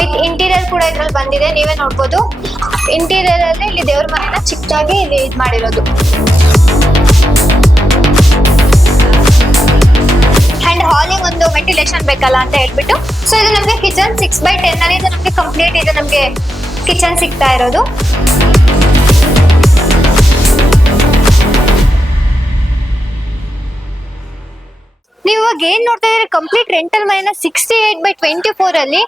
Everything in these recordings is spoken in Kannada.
ವಿತ್ ಇಂಟೀರಿಯರ್ ಕೂಡ ಇದ್ರಲ್ಲಿ ಬಂದಿದೆ, ನೀವೇ ನೋಡ್ಬೋದು. ಇಂಟೀರಿಯರ್ ಅಲ್ಲಿ ಇಲ್ಲಿ ದೇವ್ರ ಮನೆನ ಚಿಕ್ಕದಾಗಿ ಇಲ್ಲಿ ಇದ್ ಮಾಡಿರೋದು. ಅಂಡ್ ಹಾಲಿಗೆ ಒಂದು ವೆಂಟಿಲೇಷನ್ ಬೇಕಲ್ಲ ಅಂತ ಹೇಳ್ಬಿಟ್ಟು, ಸೊ ಇದು ನಮಗೆ ಕಿಚನ್ 6x10 ಅಲ್ಲಿ ಇದು ನಮಗೆ ಕಂಪ್ಲೀಟ್ ಇದೆ, ನಮಗೆ ಕಿಚನ್ ಸಿಗ್ತಾ ಇರೋದು. ನೀವು ಇವಾಗ ಏನ್ ನೋಡ್ತಾ ಇದ್ರೆ ಕಂಪ್ಲೀಟ್ ರೆಂಟಲ್ ಮನೆನ 68/24 ಅಲ್ಲಿ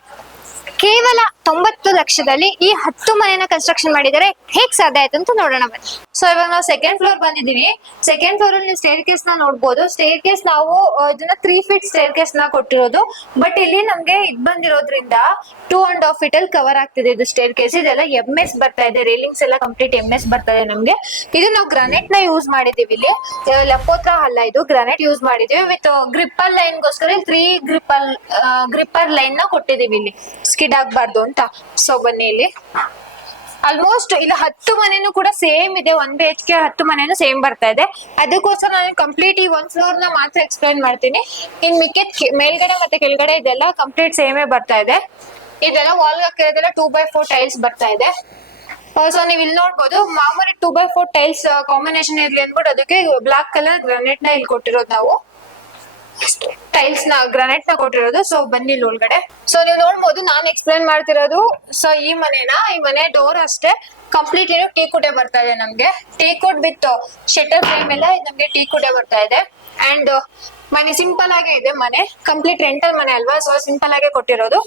ಕೇವಲ 90 ಲಕ್ಷದಲ್ಲಿ ಈ 10 ಮನೆನ ಕನ್ಸ್ಟ್ರಕ್ಷನ್ ಮಾಡಿದ್ದಾರೆ. ಹೇಗ್ ಸಾಧ್ಯ ಆಯ್ತು ಅಂತ ನೋಡೋಣ ಬನ್ನಿ. ಸೊ ಇವಾಗ ನಾವು ಸೆಕೆಂಡ್ ಫ್ಲೋರ್ ಬಂದಿದೀವಿ. ಸೆಕೆಂಡ್ ಫ್ಲೋರ್ ಅಲ್ಲಿ ಸ್ಟೇರ್ ಕೇಸ್ ನ ನೋಡ್ಬೋದು. ಸ್ಟೇರ್ ಕೇಸ್ ನಾವು ಇದನ್ನ 3 ಫೀಟ್ ಸ್ಟೇರ್ ಕೇಸ್ ನ ಕೊಟ್ಟಿರೋದು, ಬಟ್ ಇಲ್ಲಿ ನಮ್ಗೆ ಇದ್ ಬಂದಿರೋದ್ರಿಂದ 2.5 ಫೀಟ್ ಅಲ್ಲಿ ಕವರ್ ಆಗ್ತಿದೆ ಇದು ಸ್ಟೇರ್ ಕೇಸ್. ಇದೆಲ್ಲ MS ಬರ್ತಾ ಇದೆ, ರೇಲಿಂಗ್ಸ್ ಎಲ್ಲ ಕಂಪ್ಲೀಟ್ MS ಬರ್ತಾ ಇದೆ ನಮ್ಗೆ. ಇದು ನಾವು ಗ್ರಾನೈಟ್ ನ ಯೂಸ್ ಮಾಡಿದೀವಿ. ಇಲ್ಲಿ ಲಪೋತ್ರ ಅಲ್ಲ, ಇದು ಗ್ರಾನೈಟ್ ಯೂಸ್ ಮಾಡಿದೀವಿ. ವಿತ್ ಗ್ರಿಪ್ಪರ್ ಲೈನ್ ಗೋಸ್ಕರ 3 ಗ್ರಿಪ್ಪರ್ ಲೈನ್ ನ ಕೊಟ್ಟಿದೀವಿ ಇಲ್ಲಿ, ಸ್ಕಿಡ್ ಆಗ್ಬಾರ್ದು ಅಂತ. ಸೊ ಬನ್ನಿ, ಇಲ್ಲಿ ಆಲ್ಮೋಸ್ಟ್ ಇಲ್ಲಿ 10 ಮನೆನೂ ಕೂಡ ಸೇಮ್ ಇದೆ. 1 BHK 10 ಮನೆನೂ ಸೇಮ್ ಬರ್ತಾ ಇದೆ. ಅದಕ್ಕೋಸ್ಕರ ನಾನು ಕಂಪ್ಲೀಟ್ ಈ 1 ಫ್ಲೋರ್ ನ ಮಾತ್ರ ಎಕ್ಸ್ಪ್ಲೈನ್ ಮಾಡ್ತೀನಿ. ಇನ್ ಮಿಕ್ಕಿದ ಮೇಲ್ಗಡೆ ಮತ್ತೆ ಕೆಳಗಡೆ ಇದೆಲ್ಲ ಕಂಪ್ಲೀಟ್ ಸೇಮೇ ಬರ್ತಾ ಇದೆ. ಇದೆಲ್ಲ ವಾಲ್ ಹಾಕಿರೋದೆಲ್ಲ 2x4 ಟೈಲ್ಸ್ ಬರ್ತಾ ಇದೆ. ಸೊ ನೀವು ಇಲ್ಲಿ ನೋಡ್ಬೋದು, ಮಾಮೂಲಿ 2x4 ಟೈಲ್ಸ್ ಕಾಂಬಿನೇಷನ್ ಇರ್ಲಿ ಅಂದ್ಬಿಟ್ಟು ಅದಕ್ಕೆ ಬ್ಲಾಕ್ ಕಲರ್ ಗ್ರಾನೈಟ್ ನ ಇಲ್ಲಿ ಕೊಟ್ಟಿರೋದು, ನಾವು ಟೈಲ್ಸ್ ನ ಗ್ರಾನೈಟ್ ನ ಕೊಟ್ಟಿರೋದು. ಸೊ ಬನ್ನಿ ಇಲ್ಲಿ ಒಳಗಡೆ. ಸೊ ನೀವು ನೋಡ್ಬೋದು, ನಾನು ಎಕ್ಸ್ಪ್ಲೈನ್ ಮಾಡ್ತಿರೋದು. ಸೊ ಈ ಮನೆ ಡೋರ್ ಅಷ್ಟೇ ಕಂಪ್ಲೀಟ್ ಏನು ಟೀ ಕುಡೆ ಬರ್ತಾ ಇದೆ ನಮ್ಗೆ. Teak wood with shutter frame ಎಲ್ಲ ನಮ್ಗೆ ಟೀ ಕುಡೆ ಬರ್ತಾ ಇದೆ. ಅಂಡ್ ಮನೆ ಸಿಂಪಲ್ ಆಗೇ ಇದೆ. ಮನೆ ಕಂಪ್ಲೀಟ್ ರೆಂಟಲ್ ಮನೆ ಅಲ್ವಾ, ಸೊ ಸಿಂಪಲ್ ಆಗೇ ಕೊಟ್ಟಿರೋದು.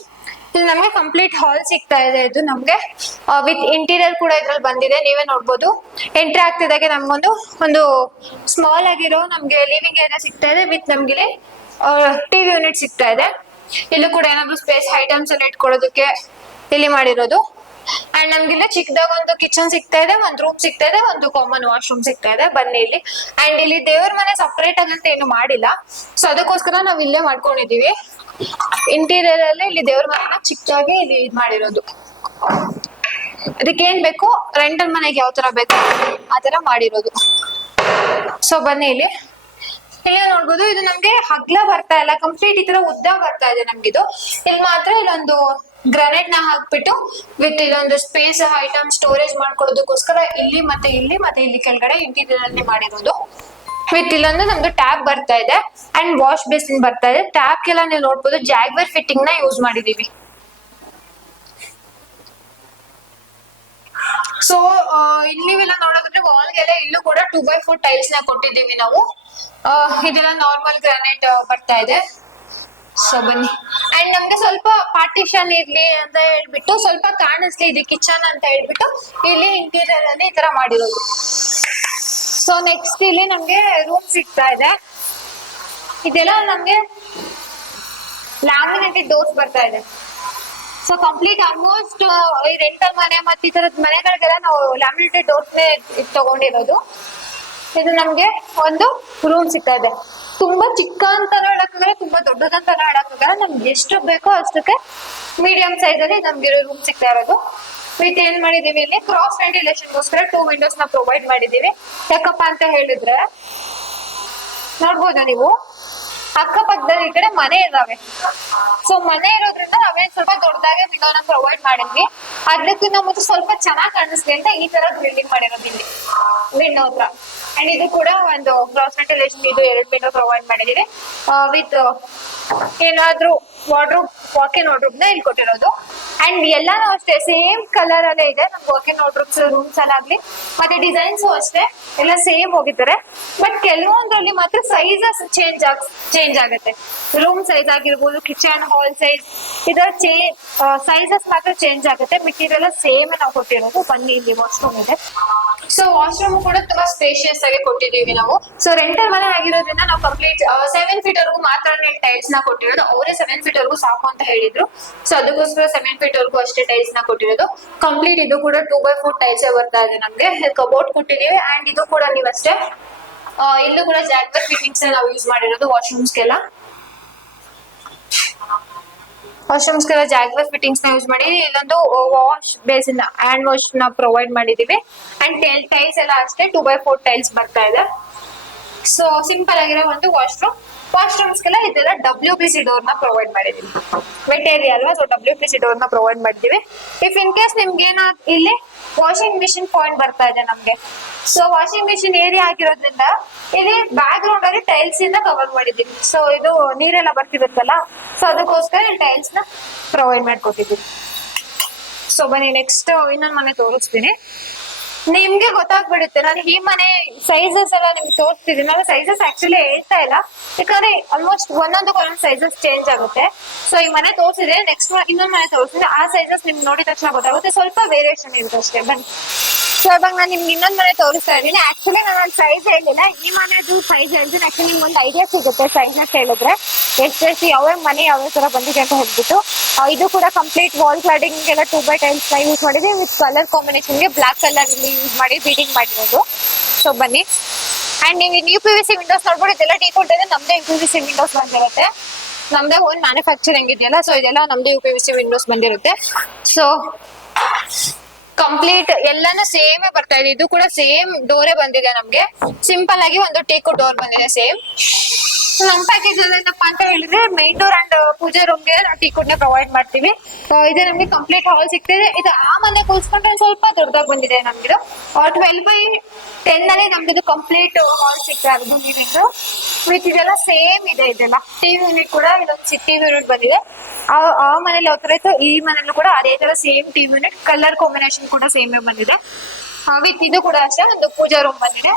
ಇಲ್ಲಿ ನಮ್ಗೆ ಕಂಪ್ಲೀಟ್ ಹಾಲ್ ಸಿಗ್ತಾ ಇದೆ. ಇದು ನಮ್ಗೆ ವಿತ್ ಇಂಟೀರಿಯರ್ ಕೂಡ ಇದ್ರಲ್ಲಿ ಬಂದಿದೆ, ನೀವೇ ನೋಡ್ಬೋದು. ಎಂಟ್ರಿ ಆಗ್ತಿದಾಗೆ ನಮ್ಗೊಂದು ಸ್ಮಾಲ್ ಆಗಿರೋ ನಮ್ಗೆ ಲಿವಿಂಗ್ ಏರಿಯಾ ಸಿಗ್ತಾ ಇದೆ. ವಿತ್ ನಮ್ಗೆ TV ಯೂನಿಟ್ ಸಿಗ್ತಾ ಇದೆ. ಇಲ್ಲೂ ಕೂಡ ಏನಾದ್ರು ಸ್ಪೇಸ್ ಐಟಮ್ಸ್ ಎಲ್ಲ ಇಟ್ಕೊಳ್ಳೋದಕ್ಕೆ ಇಲ್ಲಿ ಮಾಡಿರೋದು. ಅಂಡ್ ನಮ್ಗಿಲ್ಲ ಚಿಕ್ಕದಾಗ ಒಂದು ಕಿಚನ್ ಸಿಗ್ತಾ ಇದೆ, ಒಂದು ರೂಮ್ ಸಿಗ್ತಾ ಇದೆ, ಒಂದು ಕಾಮನ್ ವಾಶ್ರೂಮ್ ಸಿಗ್ತಾ ಇದೆ. ಬನ್ನಿ ಇಲ್ಲಿ. ಅಂಡ್ ಇಲ್ಲಿ ದೇವ್ರ ಮನೆ ಸಪರೇಟ್ ಆಗಂತ ಏನು ಮಾಡಿಲ್ಲ, ಸೊ ಅದಕ್ಕೋಸ್ಕರ ನಾವ್ ಇಲ್ಲೇ ಮಾಡ್ಕೊಂಡಿದೀವಿ. ಇಂಟೀರಿಯರ್ ಅಲ್ಲಿ ಇಲ್ಲಿ ದೇವ್ರ ಮನೆನ ಚಿಕ್ಕದಾಗಿ ಇಲ್ಲಿ ಇದ್ ಮಾಡಿರೋದು. ಅದಕ್ಕೆ ಏನ್ ಬೇಕು, ರೆಂಟಲ್ ಮನೆಗೆ ಯಾವ ತರ ಬೇಕು ಆ ತರ ಮಾಡಿರೋದು. ಸೊ ಬನ್ನಿ ಇಲ್ಲಿ ನೋಡ್ಬೋದು, ಇದು ನಮ್ಗೆ ಹಗ್ಲ ಬರ್ತಾ ಇಲ್ಲ, ಕಂಪ್ಲೀಟ್ ಈ ತರ ಉದ್ದ ಬರ್ತಾ ಇದೆ ನಮ್ಗಿದು. ಇಲ್ಲಿ ಮಾತ್ರ ಇಲ್ಲೊಂದು ಗ್ರಾನೈಟ್ ನ ಹಾಕ್ಬಿಟ್ಟು ವಿತ್ ಇಲ್ಲೊಂದು ಸ್ಪೇಸ್ ಐಟಮ್ ಸ್ಟೋರೇಜ್ ಮಾಡ್ಕೊಳ್ಳೋದಕ್ಕೋಸ್ಕರ ಇಲ್ಲಿ ಮತ್ತೆ ಇಲ್ಲಿ ಕೆಳಗಡೆ ಇಂಟೀರಿಯರ್ ಅಲ್ಲಿ ಮಾಡಿರೋದು. ವಿತ್ ಇಲ್ಲೊಂದು ನಮ್ದು ಟ್ಯಾಬ್ ಬರ್ತಾ ಇದೆ ಅಂಡ್ ವಾಶ್ ಬೇಸಿನ್ ಬರ್ತಾ ಇದೆ. ಟ್ಯಾಬ್ ಎಲ್ಲ ನೀವು ನೋಡ್ಬೋದು ಜಾಗ್ವರ್ ಫಿಟ್ಟಿಂಗ್ ನ ಯೂಸ್ ಮಾಡಿದೀವಿ. ಸೊ ಇಲ್ಲಿ ನೀವೆಲ್ಲ ನೋಡೋದ್ರೆ ವಾಲ್ಗೆಲ್ಲ ಇಲ್ಲೂ ಕೂಡ 2x4 ಟೈಲ್ಸ್ ನ ಕೊಟ್ಟಿದ್ದೀವಿ ನಾವು. ಇದೆಲ್ಲ ನಾರ್ಮಲ್ ಗ್ರಾನೈಟ್ ಬರ್ತಾ ಇದೆ. ಸೊ ಬನ್ನಿ. ಅಂಡ್ ನಮ್ಗೆ ಸ್ವಲ್ಪ ಪಾರ್ಟಿಷನ್ ಇರ್ಲಿ ಅಂತ ಹೇಳ್ಬಿಟ್ಟು, ಸ್ವಲ್ಪ ಕಾಣಿಸ್ಲಿ ಇದು ಕಿಚನ್ ಅಂತ ಹೇಳ್ಬಿಟ್ಟು ಇಲ್ಲಿ ಇಂಟೀರಿಯರ್ ಅಲ್ಲಿ ಈ ತರ ಮಾಡಿರೋದು. ಸೊ ನೆಕ್ಸ್ಟ್ ಇಲ್ಲಿ ನಮ್ಗೆ ರೂಮ್ ಸಿಗ್ತಾ ಇದೆ. ಇದೆಲ್ಲ ನಮ್ಗೆ ಲ್ಯಾಮಿನೇಟೆಡ್ ಡೋರ್ಸ್ ಬರ್ತಾ ಇದೆ. ಸೊ ಕಂಪ್ಲೀಟ್ ಆಲ್ಮೋಸ್ಟ್ ಈ ರೆಂಟಲ್ ಮನೆ ಮತ್ತೆ ಈ ತರದ ಮನೆಗಳಿಗೆಲ್ಲ ನಾವು ಲ್ಯಾಮಿನೇಟೆಡ್ ಡೋರ್ಸ್ ತಗೊಂಡಿರೋದು. ಇದು ನಮ್ಗೆ ಒಂದು ರೂಮ್ ಸಿಗ್ತಾ ಇದೆ. ತುಂಬಾ ಚಿಕ್ಕ ಅಂತಾನು ಹೇಳಕ್ಕಾಗಲ್ಲ, ತುಂಬಾ ದೊಡ್ಡದಂತಾನು ಹೇಳಕ್ಕಾಗಲ್ಲ. ನಮ್ಗೆ ಎಷ್ಟು ಬೇಕೋ ಅಷ್ಟಕ್ಕೆ ಮೀಡಿಯಂ ಸೈಜ್ ಅಲ್ಲಿ ನಮ್ಗೆ ರೂಮ್ ಸಿಗ್ತಾ ಇರೋದು. ವಿತ್ ಏನ್ ಮಾಡಿದೀವಿ, ಇಲ್ಲಿ ಕ್ರಾಸ್ ವೆಂಟಿಲೇಷನ್ ಗೋಸ್ಕರ 2 ವಿಂಡೋಸ್ ನ ಪ್ರೊವೈಡ್ ಮಾಡಿದೀವಿ. ಯಾಕಪ್ಪ ಅಂತ ಹೇಳಿದ್ರೆ ನೋಡ್ಬೋದಾ ನೀವು, ಅಕ್ಕಪಕ್ಕದಲ್ಲಿ ಈ ಕಡೆ ಮನೆ ಇದಾವೆ. ಸೊ ಮನೆ ಇರೋದ್ರಿಂದ ನಾವೇನ್ ಸ್ವಲ್ಪ ದೊಡ್ಡದಾಗೆ ವಿಂಡೋನ ಪ್ರೊವೈಡ್ ಮಾಡಿದ್ವಿ. ಅದಕ್ಕಿಂತ ಮುಂಚೆ ಸ್ವಲ್ಪ ಚೆನ್ನಾಗಿ ಕಾಣಿಸ್ಲಿ ಅಂತ ಈ ತರ ಬಿಲ್ಡಿಂಗ್ ಮಾಡಿರೋದು ಇಲ್ಲಿ ವಿಂಡೋ ಹತ್ರ. ಅಂಡ್ ಇದು ಕೂಡ ಒಂದು ಕ್ರಾಸ್ ವೆಂಟಿಲೇಷನ್, ಇದು 2 ವಿಂಡೋ ಪ್ರೊವೈಡ್ ಮಾಡಿದೀವಿ. ವಿತ್ ಏನಾದ್ರೂ ವಾರ್ಡ್ರೋಬ್, ವಾಕ್-ಇನ್ ವಾರ್ಡ್ರೋಬ್ ನ ಇಲ್ಲಿ ಕೊಟ್ಟಿರೋದು. ಅಂಡ್ ಎಲ್ಲಾನು ಅಷ್ಟೇ ಸೇಮ್ ಕಲರ್ ಅಲ್ಲೇ ಇದೆ. ನಮ್ಗೆ ವಾಕ್-ಇನ್ ವಾರ್ಡ್ರೋಬ್ಸ್ ರೂಮ್ಸ್ ಅಲ್ಲಾಗ್ಲಿ ಮತ್ತೆ ಡಿಸೈನ್ಸ್ ಅಷ್ಟೇ ಎಲ್ಲ ಸೇಮ್ ಹೋಗಿದ್ದಾರೆ. ಬಟ್ ಕೆಲವೊಂದ್ರಲ್ಲಿ ಮಾತ್ರ ಸೈಜಸ್ ಚೇಂಜ್ ಆಗುತ್ತೆ. ರೂಮ್ ಸೈಜ್ ಆಗಿರ್ಬೋದು, ಕಿಚನ್ ಹಾಲ್ ಸೈಜ್, ಇದರ ಸೈಜಸ್ ಮಾತ್ರ ಚೇಂಜ್ ಆಗುತ್ತೆ. ಮೆಟೀರಿಯಲ್ ಸೇಮ್ ನಾವು ಕೊಟ್ಟಿರೋದು. ಬನ್ನಿ, ಇಲ್ಲಿ ವಾಶ್ರೂಮ್ ಇದೆ. ಸೊ ವಾಶ್ರೂಮ್ ಕೂಡ ತುಂಬಾ ಸ್ಪೇಷಿಯಸ್ ಆಗಿ ಕೊಟ್ಟಿದೀವಿ ನಾವು. ಸೊ ರೆಂಟಲ್ ಮನೆ ಆಗಿರೋದ್ರಿಂದ ನಾವು ಕಂಪ್ಲೀಟ್ 7 ಫೀಟ್ ವರೆಗೂ ಮಾತ್ರ ಟೈಲ್ಸ್ ನ ಕೊಟ್ಟಿರೋದು. ಅವರೇ 7 ಫೀಟ್ ವರೆಗೂ ಸಾಕು ಅಂತ ಹೇಳಿದ್ರು. ಸೊ ಅದಕ್ಕೋಸ್ಕರ 7 ಫೀಟ್ ವರೆಗೂ ಅಷ್ಟೇ ಟೈಲ್ಸ್ ನ ಕೊಟ್ಟಿರೋದು. ಕಂಪ್ಲೀಟ್ ಇದು ಕೂಡ 2x4 ಟೈಲ್ಸ್ ಬರ್ತಾ ಇದೆ ನಮ್ಗೆ. ಕಬೋರ್ಡ್ ಕೊಟ್ಟಿದೀವಿ. ಅಂಡ್ ಇದು ಕೂಡ ನೀವಷ್ಟೇ ಇಲ್ಲೂ ಕೂಡ ಜಾಗ್ವರ್ ಫಿಟ್ಟಿಂಗ್ಸ್ ನಾವು ಯೂಸ್ ಮಾಡಿರೋದು. ವಾಶ್ರೂಮ್ಸ್ಗೆಲ್ಲ ಜಾಗ್ವರ್ ಫಿಟ್ಟಿಂಗ್ಸ್ ನ ಯೂಸ್ ಮಾಡಿ ಇಲ್ಲೊಂದು ವಾಶ್ ಬೇಸಿನ್, ಹ್ಯಾಂಡ್ ವಾಶ್ ನ ಪ್ರೊವೈಡ್ ಮಾಡಿದೀವಿ. ಅಂಡ್ ಟೈಲ್ಸ್ ಎಲ್ಲ ಅಷ್ಟೇ 2x4 ಟೈಲ್ಸ್ ಬರ್ತಾ ಇದೆ. ಸೊ ಸಿಂಪಲ್ ಆಗಿರೋ ಒಂದು ವಾಶ್ರೂಮ್. ವಾಶ್ರೂಮ್ಸ್ಗೆಲ್ಲ ಇದೆಲ್ಲ WPC ಡೋರ್ ನ ಪ್ರೊವೈಡ್ ಮಾಡಿದೀವಿ. ವೆಟ್ ಏರಿಯಾ ಅಲ್ವಾ, ಸೊ WPC ಡೋರ್ ನ ಪ್ರೊವೈಡ್ ಮಾಡಿದೀವಿ. ಇಫ್ ಇನ್ ಕೇಸ್ ನಿಮ್ಗೆ ಇಲ್ಲಿ ವಾಷಿಂಗ್ ಮಿಷಿನ್ ಪಾಯಿಂಟ್ ಬರ್ತಾ ಇದೆ ನಮ್ಗೆ, ಸೊ ವಾಷಿಂಗ್ ಮಿಷಿನ್ ಏರಿಯಾ ಆಗಿರೋದ್ರಿಂದ ಇಲ್ಲಿ ಬ್ಯಾಕ್ ಗ್ರೌಂಡ್ ಅಲ್ಲಿ ಟೈಲ್ಸ್ ಇಂದ ಕವರ್ ಮಾಡಿದೀವಿ. ಸೊ ಇದು ನೀರೆಲ್ಲ ಬರ್ತಿರುತ್ತಲ್ಲ, ಸೊ ಅದಕ್ಕೋಸ್ಕರ ಟೈಲ್ಸ್ ನ ಪ್ರೊವೈಡ್ ಮಾಡ್ಕೊಟ್ಟಿದ್ದೀವಿ. ಸೊ ಬನ್ನಿ ನೆಕ್ಸ್ಟ್ ಇನ್ನೊಂದು ಮನೆ ತೋರಿಸ್ತೀನಿ. ನಿಮ್ಗೆ ಗೊತ್ತಾಗ್ಬಿಡುತ್ತೆ, ನಾನು ಈ ಮನೆ ಸೈಜಸ್ ಎಲ್ಲ ನಿಮ್ಗೆ ತೋರಿಸ್ತಿದ್ದೀನಿ. ನಾನು ಸೈಜಸ್ ಆಕ್ಚುಲಿ ಹೇಳ್ತಾ ಇಲ್ಲ, ಯಾಕಂದ್ರೆ ಆಲ್ಮೋಸ್ಟ್ ಒಂದೊಂದು ಸೈಜಸ್ ಚೇಂಜ್ ಆಗುತ್ತೆ. ಸೊ ಈ ಮನೆ ತೋರಿಸಿದೆ, ನೆಕ್ಸ್ಟ್ ಇನ್ನೊಂದು ಮನೆ ತೋರಿಸಿದ್ರೆ ಆ ಸೈಜಸ್ ನಿಮ್ಗೆ ನೋಡಿದ ತಕ್ಷಣ ಗೊತ್ತಾಗುತ್ತೆ, ಸ್ವಲ್ಪ ವೇರಿಯೇಷನ್ ಇರುತ್ತೆ ಅಷ್ಟೇ. ಬನ್ನಿ. ಸೊ ಇವಾಗ ನಾನು ನಿಮ್ಗೆ ಇನ್ನೊಂದು ಮನೆ ತೋರಿಸ್ತಾ ಇದ್ದೀನಿ. ಆಕ್ಚುಲಿ ನಾನು ಒಂದು ಸೈಜ್ ಹೇಳಿಲ್ಲ, ಈ ಮನೆದು ಸೈಜ್ ಹೇಳ್ತೀನಿ. ಆಕ್ಚುಲಿ ನಿಮ್ಗೆ ಒಂದು ಐಡಿಯಾ ಸಿಗುತ್ತೆ ಸೈಜ್ನ ಹೇಳಿದ್ರೆ ಎಷ್ಟು ಯಾವ ಮನೆ ಯಾವ ತರ ಬಂದಿದೆ ಅಂತ ಹೇಳ್ಬಿಟ್ಟು. ಇದು ಕೂಡ ಕಂಪ್ಲೀಟ್ ವಾಲ್ ಕ್ಲಾಡಿಂಗ್ ಎಲ್ಲ 2x ಟೈಲ್ಸ್ ನ ಯೂಸ್ ಮಾಡಿದೆ, ವಿತ್ ಕಲರ್ ಕಾಂಬಿನೇಷನ್ ಗೆ ಬ್ಲಾಕ್ ಕಲರ್ ಯೂಸ್ ಮಾಡಿ ಬೀಡಿಂಗ್ ಮಾಡಿರೋದು. ಸೊ ಬನ್ನಿ. ಅಂಡ್ ನೀವು PVC ವಿಂಡೋಸ್ ನೋಡ್ಬೋದು, ಇದೆಲ್ಲ ಡಿಫಾಲ್ಟ್ ಇದೆ, ನಮ್ದೇ PVC ವಿಂಡೋಸ್ ಬಂದಿರುತ್ತೆ. ನಮ್ದೇ ಓನ್ ಮ್ಯಾನುಫ್ಯಾಕ್ಚರಿಂಗ್ ಇದೆಯಲ್ಲ, ಸೊ ಇದೆಲ್ಲ ನಮ್ದೇ PVC ವಿಂಡೋಸ್ ಬಂದಿರುತ್ತೆ. ಸೊ ಕಂಪ್ಲೀಟ್ ಎಲ್ಲಾನು ಸೇಮ್ ಬರ್ತಾ ಇದೆ. ಇದು ಕೂಡ ಸೇಮ್ ಡೋರೇ ಬಂದಿದೆ ನಮ್ಗೆ. ಸಿಂಪಲ್ ಆಗಿ ಒಂದು ಟೇಕು ಡೋರ್ ಬಂದಿದೆ ಸೇಮ್. ನಮ್ ಪ್ಯಾಕೇಜ್ ಅಲ್ಲಿ ಏನಪ್ಪಾ ಅಂತ ಹೇಳಿದ್ರೆ main door and puja room ಗೆ ಟೀಕುಡ್ ನ ಪ್ರೊವೈಡ್ ಮಾಡ್ತೀವಿ. ಇದು ನಮ್ಗೆ ಕಂಪ್ಲೀಟ್ ಹಾಲ್ ಸಿಗ್ತಿದೆ. ಇದು ಆ ಮನೆ ಕೂಲ್ಸ್ಕೊಂಡ್ರೆ ಸ್ವಲ್ಪ ದೊಡ್ಡದಾಗಿ ಬಂದಿದೆ ನಮ್ಗಿದು. 12x10 ಅಲ್ಲಿ ನಮ್ಗಿದು ಕಂಪ್ಲೀಟ್ ಹಾಲ್ ಸಿಗ್ತಾ ಇರೋದು ನೀರಿಂದು. ವಿತ್ ಇದೆಲ್ಲ ಸೇಮ್ ಇದೆ. ಇದೆಲ್ಲ ಟಿವಿ ಯೂನಿಟ್ ಕೂಡ ಇದೊಂದು ಟಿವಿ ಯೂನಿಟ್ ಬಂದಿದೆ. ಆ ಮನೇಲಿ ಯಾವ ತರ ಇತ್ತು ಈ ಮನೇಲಿ ಕೂಡ ಅದೇ ತರ same TV unit, colour combination ಕೂಡ ಸೇಮ್ ಬಂದಿದೆ. ವಿತ್ ಇದು ಕೂಡ ಅಷ್ಟೇ ಒಂದು ಪೂಜಾ ರೂಮ್ ಬಂದಿದೆ.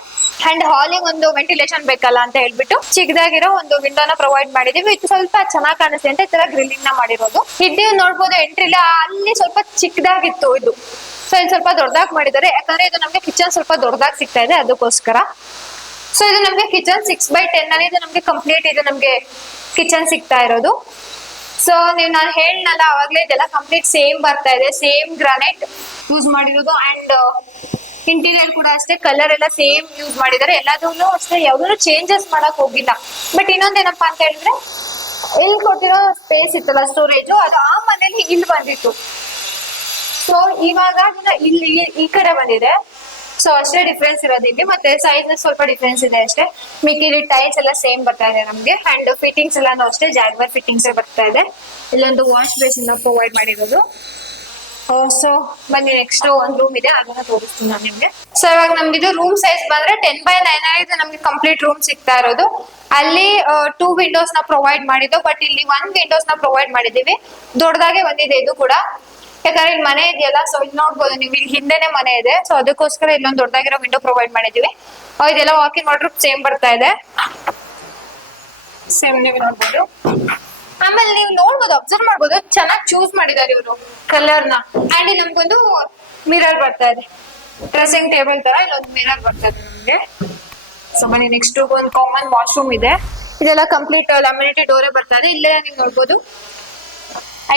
ಅಂಡ್ ಹಾಲಿಗೆ ಒಂದು ವೆಂಟಿಲೇಷನ್ ಬೇಕಲ್ಲ ಅಂತ ಹೇಳ್ಬಿಟ್ಟು ಚಿಕ್ಕದಾಗಿರೋ ಒಂದು ವಿಂಡೋನ ಪ್ರೊವೈಡ್ ಮಾಡಿದೀವಿ. ಇದು ಸ್ವಲ್ಪ ಚೆನ್ನಾಗಿ ಕಾಣಿಸ್ತೆ ಅಂತ ಈ ತರ ಗ್ರಿಲ್ಲಿಂಗ್ ನ ಮಾಡಿರೋದು. ಇದು ನೋಡ್ಬೋದು ಎಂಟ್ರಿಲಿ ಅಲ್ಲಿ ಸ್ವಲ್ಪ ಚಿಕ್ಕದಾಗಿತ್ತು ಇದು, ಸೊ ಇಲ್ಲಿ ಸ್ವಲ್ಪ ದೊಡ್ಡದಾಗಿ ಮಾಡಿದ್ದಾರೆ. ಯಾಕಂದ್ರೆ ಇದು ನಮ್ಗೆ ಕಿಚನ್ ಸ್ವಲ್ಪ ದೊಡ್ಡದಾಗಿ ಸಿಗ್ತಾ ಇದೆ ಅದಕ್ಕೋಸ್ಕರ. ಸೊ ಇದು ನಮ್ಗೆ ಕಿಚನ್ 6x10 ಅಲ್ಲಿ ಇದು ನಮ್ಗೆ ಕಂಪ್ಲೀಟ್ ಇದು ನಮ್ಗೆ ಕಿಚನ್ ಸಿಗ್ತಾ ಇರೋದು. ಸೊ ನಾನು ಹೇಳನಲ್ಲ ಅವಾಗ್ಲೇ, ಇದೆಲ್ಲ ಕಂಪ್ಲೀಟ್ ಸೇಮ್ ಬರ್ತಾ ಇದೆ, ಸೇಮ್ ಗ್ರಾನೈಟ್ ಯೂಸ್ ಮಾಡಿರೋದು. ಅಂಡ್ ಇಂಟೀರಿಯರ್ ಕೂಡ ಅಷ್ಟೇ, ಕಲರ್ ಎಲ್ಲ ಸೇಮ್ ಯೂಸ್ ಮಾಡಿದ್ದಾರೆ. ಎಲ್ಲದೂ ಅಷ್ಟೇ, ಯಾವ್ದು ಚೇಂಜಸ್ ಮಾಡಕ್ ಹೋಗಿಲ್ಲ. ಬಟ್ ಇನ್ನೊಂದೇನಪ್ಪಾ ಅಂತ ಹೇಳಿದ್ರೆ, ಇಲ್ಲಿ ಕೊಟ್ಟಿರೋ ಸ್ಪೇಸ್ ಇತ್ತಲ್ಲ ಸ್ಟೋರೇಜ್, ಅದು ಆ ಮನೇಲಿ ಇಲ್ಲಿ ಬಂದಿತ್ತು. ಸೊ ಇವಾಗ ಇಲ್ಲಿ ಈ ಕಡೆ ಬಂದಿದೆ. ಸೊ ಅಷ್ಟೇ ಡಿಫ್ರೆನ್ಸ್ ಇರೋದು ಇಲ್ಲಿ. ಮತ್ತೆ ಸೈಜ್ ಸ್ವಲ್ಪ ಡಿಫ್ರೆನ್ಸ್ ಇದೆ ಅಷ್ಟೇ. ಮಿಕ್ಕಿಲಿ ಟೈಲ್ಸ್ ಎಲ್ಲ ಸೇಮ್ ಬರ್ತಾ ಇದೆ ನಮ್ಗೆ. ಅಂಡ್ ಫಿಟ್ಟಿಂಗ್ಸ್ ಎಲ್ಲಾನು ಅಷ್ಟೇ ಜಾಗ್ವರ್ ಫಿಟ್ಟಿಂಗ್ಸ್ ಬರ್ತಾ ಇದೆ. ಇಲ್ಲೊಂದು ವಾಶ್ ಬೇಸಿನ್ ಪ್ರೊವೈಡ್ ಮಾಡಿರೋದು. ಸೊ ಬನ್ನಿ ನೆಕ್ಸ್ಟ್ ಒಂದು ರೂಮ್ ಇದೆ, ಅದನ್ನ ತೋರಿಸ್ತೀನಿ ನಾನು ನಿಮ್ಗೆ. ಸೊ ಇವಾಗ ನಮ್ಗಿದು ರೂಮ್ ಸೈಜ್ ಬಂದ್ರೆ 10x9 ಇದು ನಮ್ಗೆ ಕಂಪ್ಲೀಟ್ ರೂಮ್ ಸಿಗ್ತಾ ಇರೋದು. ಅಲ್ಲಿ 2 ವಿಂಡೋಸ್ ನ ಪ್ರೊವೈಡ್ ಮಾಡಿದ್ದು, ಬಟ್ ಇಲ್ಲಿ 1 ವಿಂಡೋಸ್ ನ ಪ್ರೊವೈಡ್ ಮಾಡಿದೀವಿ. ದೊಡ್ಡದಾಗೆ ಬಂದಿದೆ ಇದು ಕೂಡ, ಯಾಕಂದ್ರೆ ಇಲ್ಲಿ ಮನೆ ಇದೆಯಲ್ಲ. ಸೊ ಇಲ್ಲಿ ನೋಡ್ಬೋದು ನೀವು, ಇಲ್ಲಿ ಹಿಂದೆನೆ ಮನೆ ಇದೆ. ಸೊ ಅದಕ್ಕೋಸ್ಕರ ಇಲ್ಲೊಂದು ದೊಡ್ಡದಾಗಿರೋ ವಿಂಡೋ ಪ್ರೊವೈಡ್ ಮಾಡಿದೀವಿ. ಇದೆಲ್ಲ ವಾಕಿಂಗ್ ವಾರ್ಡ್ರೋಬ್ ಸೇಮ್ ಬರ್ತಾ ಇದೆ, ಸೇಮ್ ನೀವು ನೋಡ್ಬೋದು. ಆಮೇಲೆ ನೀವು ನೋಡ್ಬೋದು, ಅಬ್ಸರ್ವ್ ಮಾಡ್ಬೋದು, ಚೆನ್ನಾಗಿ ಚೂಸ್ ಮಾಡಿದ್ದಾರೆ ಇವರು ಕಲರ್ ನ. ಅಂಡ್ ಇಲ್ಲಿ ನಮ್ಗೊಂದು ಮಿರರ್ ಬರ್ತಾ ಇದೆ, ಡ್ರೆಸ್ಸಿಂಗ್ ಟೇಬಲ್ ತರ ಇಲ್ಲೊಂದು ಮಿರರ್ ಬರ್ತಾ ಇದೆ ನಮ್ಗೆ. ಸೊ ಬನ್ನಿ ನೆಕ್ಸ್ಟ್ ಒಂದು ಕಾಮನ್ ವಾಶ್ರೂಮ್ ಇದೆ. ಇದೆಲ್ಲ ಕಂಪ್ಲೀಟ್ ಲ್ಯಾಮಿನೇಟೆಡ್ ಡೋರೇ ಬರ್ತಾ ಇದೆ. ಇಲ್ಲೇ ನೀವು ನೋಡ್ಬೋದು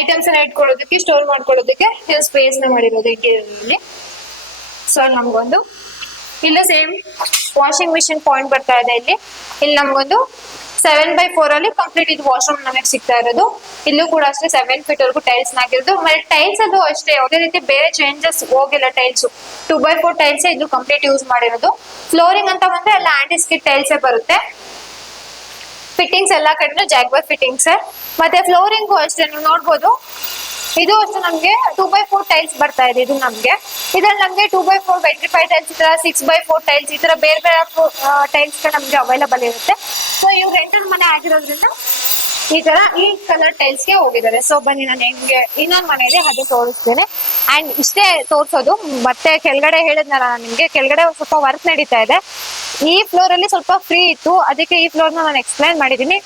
ಐಟಮ್ಸ್ ಎಲ್ಲ ಇಟ್ಕೊಳ್ಳೋದಕ್ಕೆ, ಸ್ಟೋರ್ ಮಾಡ್ಕೊಳ್ಳೋದಕ್ಕೆ ಸ್ಪೇಸ್ ನ ಮಾಡಿರೋದು ಇಂಟೀರಿಯರ್ ಅಲ್ಲಿ. ಸೊ ನಮ್ಗೊಂದು ಇಲ್ಲ ಸೇಮ್ ವಾಷಿಂಗ್ ಮಿಷಿನ್ ಪಾಯಿಂಟ್ ಬರ್ತಾ ಇದೆ ಇಲ್ಲಿ. ಇಲ್ಲಿ ನಮ್ಗೊಂದು 7x4 ಅಲ್ಲಿ ಕಂಪ್ಲೀಟ್ ಇದು ವಾಶ್ರೂಮ್ ನಮಗೆ ಸಿಗ್ತಾ ಇರೋದು. ಇಲ್ಲೂ ಕೂಡ ಅಷ್ಟೇ 7 feet ವರೆಗೂ ಟೈಲ್ಸ್ ಹಾಕಿರೋದು. ಮತ್ತೆ ಟೈಲ್ಸ್ ಅದು ಅಷ್ಟೇ, ಯಾವುದೇ ರೀತಿ ಬೇರೆ ಚೇಂಜಸ್ ಹೋಗಿಲ್ಲ. ಟೈಲ್ಸ್ 2x4 ಟೈಲ್ಸ್ ಇದು ಕಂಪ್ಲೀಟ್ ಯೂಸ್ ಮಾಡಿರೋದು. ಫ್ಲೋರಿಂಗ್ ಅಂತ ಬಂದ್ರೆ ಎಲ್ಲ ಆಂಟಿ ಸ್ಕಿಡ್ ಟೈಲ್ಸ್ ಬರುತ್ತೆ. ಫಿಟ್ಟಿಂಗ್ಸ್ ಎಲ್ಲ ಕಡೆ ಜಾಗ್ವರ್ ಫಿಟ್ಟಿಂಗ್ಸ್. ಮತ್ತೆ ಫ್ಲೋರಿಂಗು ಅಷ್ಟೇ ನೀವು ನೋಡ್ಬೋದು, ಇದು ಅಷ್ಟೇ ನಮ್ಗೆ 2x4 ಟೈಲ್ಸ್ ಬರ್ತಾ ಇದೆ. ಇದು ನಮ್ಗೆ ಇದ್ರಲ್ಲಿ ನಮ್ಗೆ 2x4 25 ಟೈಲ್ಸ್ ಈ ತರ, 6x4 ಟೈಲ್ಸ್ ಈ ತರ ಬೇರೆ ಬೇರೆ ಟೈಲ್ಸ್ ನಮ್ಗೆ ಅವೈಲಬಲ್ ಇರುತ್ತೆ. ಸೊ ಇವ್ರು ರೆಂಟಲ್ ಮನೆ ಆಗಿರೋದ್ರಿಂದ ಈ ತರ ಈ ಕಲರ್ ಟೈಲ್ಸ್ ಗೆ ಹೋಗಿದ್ದಾರೆ. ಸೊ ಬನ್ನಿ ನಾನು ಹೆಂಗೆ ಇನ್ನೊಂದು ಮನೆಯಲ್ಲಿ ಹಾಗೆ ತೋರಿಸ್ತೇನೆ. ಅಂಡ್ ಇಷ್ಟೇ ತೋರ್ಸೋದು. ಮತ್ತೆ ಕೆಳಗಡೆ ಹೇಳಿದ್ನಲ್ಲ ನಿಮ್ಗೆ, ಕೆಳಗಡೆ ಸ್ವಲ್ಪ ವರ್ಕ್ ನಡೀತಾ ಇದೆ. ಈ ಫ್ಲೋರ್ ಅಲ್ಲಿ ಸ್ವಲ್ಪ ಫ್ರೀ ಇತ್ತು, ಅದಕ್ಕೆ ಈ ಫ್ಲೋರ್ ನಾನು ಎಕ್ಸ್ಪ್ಲೈನ್ ಮಾಡಿದೀನಿ.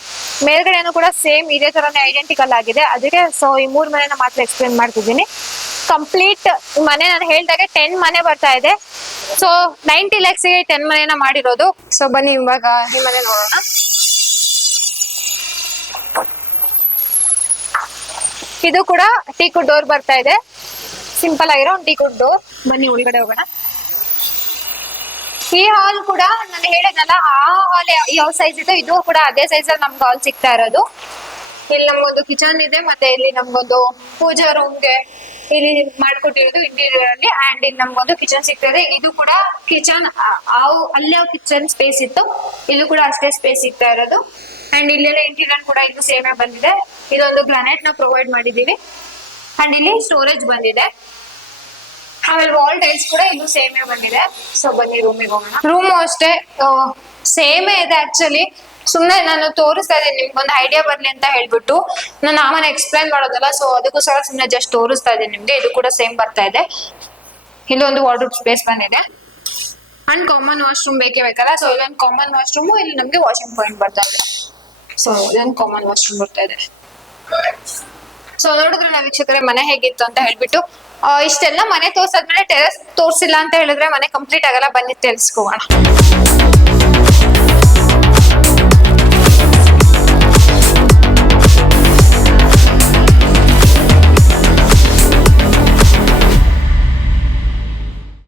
ಮೇಲ್ಗಡೆನೂ ಕೂಡ ಸೇಮ್ ಇದೇ ತರನೇ ಐಡೆಂಟಿಕಲ್ ಆಗಿದೆ, ಅದಕ್ಕೆ ಸೊ ಈ 3 ಮನೆನ ಮಾತ್ರ ಎಕ್ಸ್ಪ್ಲೈನ್ ಮಾಡ್ತಿದ್ದೀನಿ. ಕಂಪ್ಲೀಟ್ ಮನೆ ನಾನು ಹೇಳ್ದಾಗೆ 10 ಮನೆ ಬರ್ತಾ ಇದೆ. ಸೊ 90 lakhs ಗೆ 10 ಮನೆನ ಮಾಡಿರೋದು. ಸೊ ಬನ್ನಿ ಇವಾಗ ಈ ಮನೆ ನೋಡೋಣ. ಇದು ಕೂಡ ಟೀಕುಡ್ ಡೋರ್ ಬರ್ತಾ ಇದೆ, ಸಿಂಪಲ್ ಆಗಿರೋ ಒಂದು ಟೀಕುಡ್ ಡೋರ್. ಬನ್ನಿ ಒಳಗಡೆ ಹೋಗೋಣ. ಈ ಹಾಲ್ ಕೂಡ ನಾನು ಹೇಳಿದ್ನಲ್ಲ, ಆ ಹಾಲ್ ಯಾವ ಸೈಜ್ ಇದೆ ಇದು ಕೂಡ ಅದೇ ಸೈಜ್ ಅಲ್ಲಿ ನಮ್ಗೆ ಹಾಲ್ ಸಿಗ್ತಾ ಇರೋದು. ಇಲ್ಲಿ ನಮ್ಗೊಂದು ಕಿಚನ್ ಇದೆ, ಮತ್ತೆ ಇಲ್ಲಿ ನಮ್ಗೊಂದು ಪೂಜಾ ರೂಮ್ಗೆ ಇಲ್ಲಿ ಮಾಡ್ಕೊಟ್ಟಿರೋದು ಇಂಟೀರಿಯರ್ ಅಲ್ಲಿ. ಅಂಡ್ ಇಲ್ಲಿ ನಮ್ಗೊಂದು ಕಿಚನ್ ಸಿಗ್ತದೆ. ಇದು ಕೂಡ ಕಿಚನ್ ಅಲ್ಲೇ ಕಿಚನ್ ಸ್ಪೇಸ್ ಇತ್ತು, ಇಲ್ಲೂ ಕೂಡ ಅಷ್ಟೇ ಸ್ಪೇಸ್ ಸಿಗ್ತಾ ಇರೋದು. ಅಂಡ್ ಇಲ್ಲೆಲ್ಲ ಇಂಟೀರಿಯರ್ ಕೂಡ ಇದು ಸೇಮೇ ಬಂದಿದೆ. ಇದೊಂದು ಗ್ರಾನೈಟ್ ನ ಪ್ರೊವೈಡ್ ಮಾಡಿದೀವಿ. ಅಂಡ್ ಇಲ್ಲಿ ಸ್ಟೋರೇಜ್ ಬಂದಿದೆ. ಆಮೇಲೆ ವಾಲ್ ಟೈಲ್ಸ್ ಕೂಡ ಇದು ಸೇಮೇ ಬಂದಿದೆ. ಸೊ ಬನ್ನಿ ರೂಮಿಗೆ ಹೋಗೋಣ. ರೂಮು ಅಷ್ಟೇ ಸೇಮೇ ಇದೆ ಆಕ್ಚುಲಿ. ಸುಮ್ನೆ ನಾನು ತೋರಿಸ್ತಾ ಇದ್ದೀನಿ ನಿಮ್ಗೊಂದು ಐಡಿಯಾ ಬರ್ಲಿ ಅಂತ ಹೇಳ್ಬಿಟ್ಟು. ನಾನು ಆಮೇಲೆ ಎಕ್ಸ್ಪ್ಲೈನ್ ಮಾಡೋದಲ್ಲ, ಸೊ ಅದಕ್ಕೋಸ್ಕರ ಸುಮ್ನೆ ಜಸ್ಟ್ ತೋರಿಸ್ತಾ ಇದ್ದೀನಿ ನಿಮ್ಗೆ. ಇದು ಕೂಡ ಸೇಮ್ ಬರ್ತಾ ಇದೆ. ಇಲ್ಲೊಂದು ವಾರ್ಡ್ರೋಬ್ ಸ್ಪೇಸ್ ಬಂದಿದೆ. ಅಂಡ್ ಕಾಮನ್ ವಾಶ್ರೂಮ್ ಬೇಕೇ ಬೇಕಲ್ಲ, ಸೊ ಇಲ್ಲೊಂದು ಕಾಮನ್ ವಾಶ್ರೂಮ್, ಇಲ್ಲಿ ನಮ್ಗೆ ವಾಷಿಂಗ್ ಪಾಯಿಂಟ್ ಬರ್ತಾ ಇದೆ. ಸೊ ಇದೊಂದು ಕಾಮನ್ ವಾಶ್ರೂಮ್ ಬರ್ತಾ ಇದೆ. ಸೊ ನೋಡಿದ್ರೆ ನಾವು ವೀಕ್ಷಕರೇ ಮನೆ ಹೇಗಿತ್ತು ಅಂತ ಹೇಳ್ಬಿಟ್ಟು. ಇಷ್ಟೆಲ್ಲ ಮನೆ ತೋರ್ಸಾದ್ಮೇಲೆ ಟೆರೆಸ್ ತೋರ್ಸಿಲ್ಲ ಅಂತ ಹೇಳಿದ್ರೆ ಮನೆ ಕಂಪ್ಲೀಟ್ ಆಗಲ್ಲ. ಬನ್ನಿ ತಿಳಿಸ್ಕೋಣ.